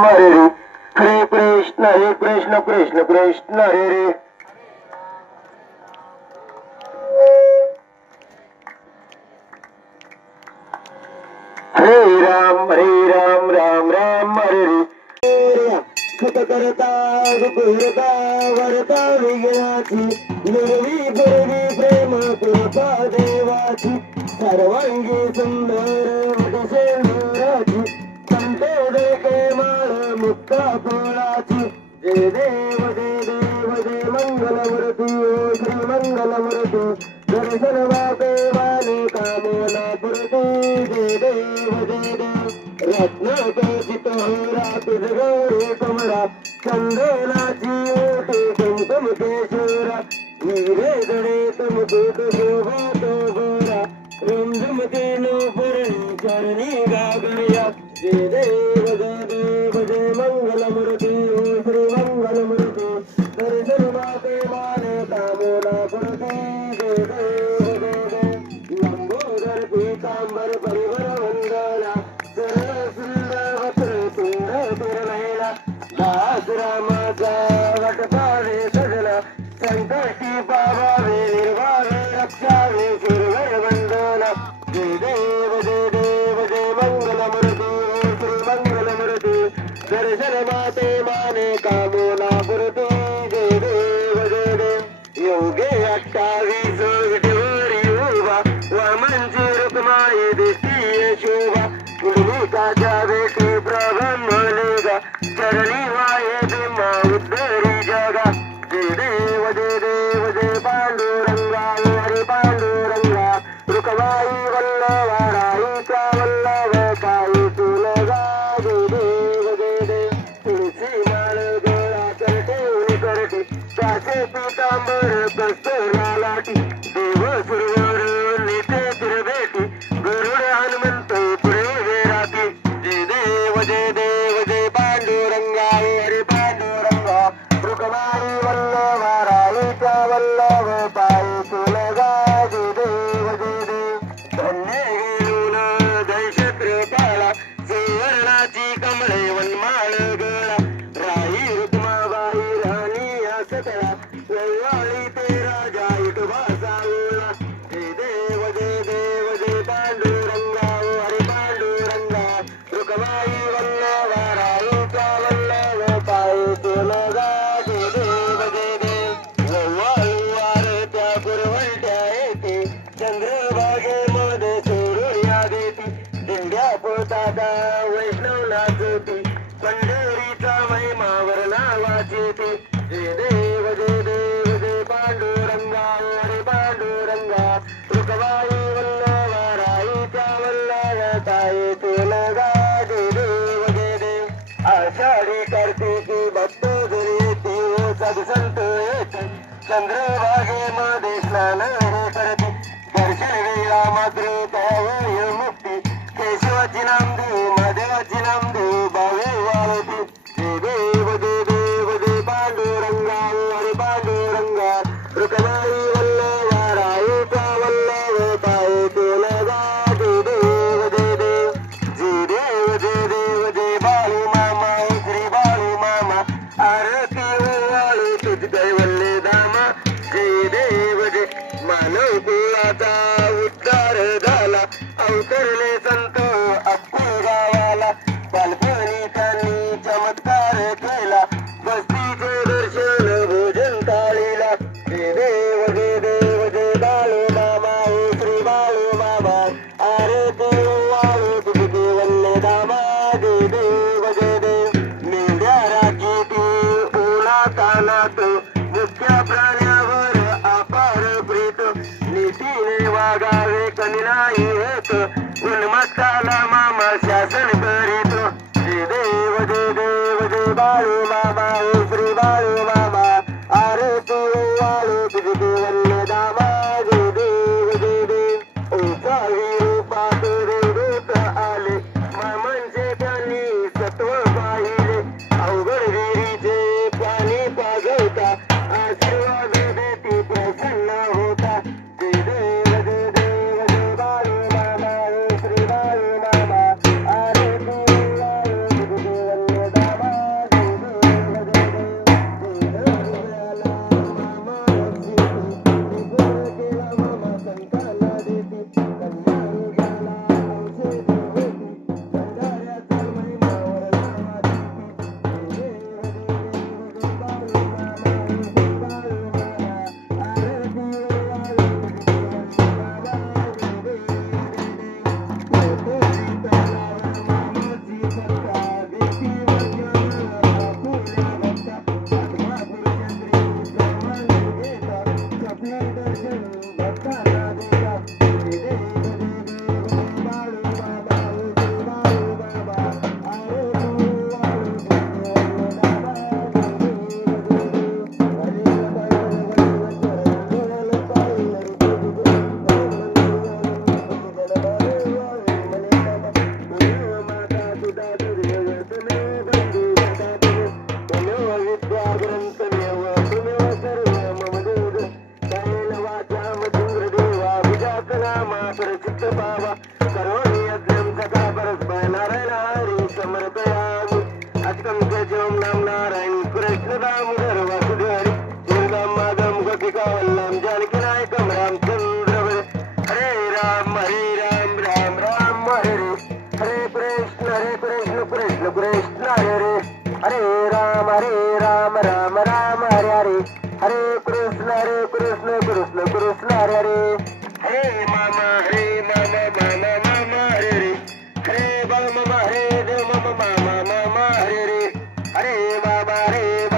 हरे रे. हरे कृष्ण हरे कृष्ण कृष्ण कृष्ण हरे रे. हरे राम हरे राम राम राम हरे रे. करता वरता विघ्नाची निर्वी पूर्वी प्रेम कृपा देवाची सर्वांगी सुंदर वटशेंदुराची संतोषे के मा मुक्ता फुलाची जय देव जय देव जय मंगलमूर्ती ओ श्री मंगलमूर्ती दर्शन वापे वाले कामना पुरती जय देव जय देव. रत्न रत्नाकर्षित रात गौरी कमळा चंदनाची ओटे कुंकुम केशोरा हिरे दडे तुमकुट शोभा तो गोरा. रुंझुमते नो परणी चरणी गागर्या. जय देव जय देव जय मंगलमूर्ती श्री मंगलमूर्ती दर्शन वाके माने कामोला पुरती जय देव जय देव लंबोदर पीतांबर परिवर वंदना सरळ सुंदर वक्र तुंड तिरमेला दास रामाचा दर्शन माते माने कामोला पुरती जय देव जय देव योगे अठ्ठावीस विटेवरी उभा वामनची रुक्माई दिसतीये शोभा कुलमिकाच्या वेटी प्रब्रह्मलेगा चरणी वाये कार्तिकी भक्त जरी देव सदसंत चंद्रवा केला बस्तीचे दर्शन भोजन देव देव बाळू मामा श्री बाळू मामा. देव देव मेंढ्या ओला मुख्य प्राण्यावर अपार प्रीत. नीतीने वागावे कमी नाही होत. उन्मत्ताला बाळू मामा ओ श्री बाळू मामा आरती वाळू राम हरे राम राम राम हरे हरे. हरे कृष्ण हरे कृष्ण कृष्ण कृष्ण हरे हरे. हरे मामा हरे मामा मामा मामा हरे रे हरे बाबा हरे देव मामा मामा मामा हरे रे हरे बाबा हरे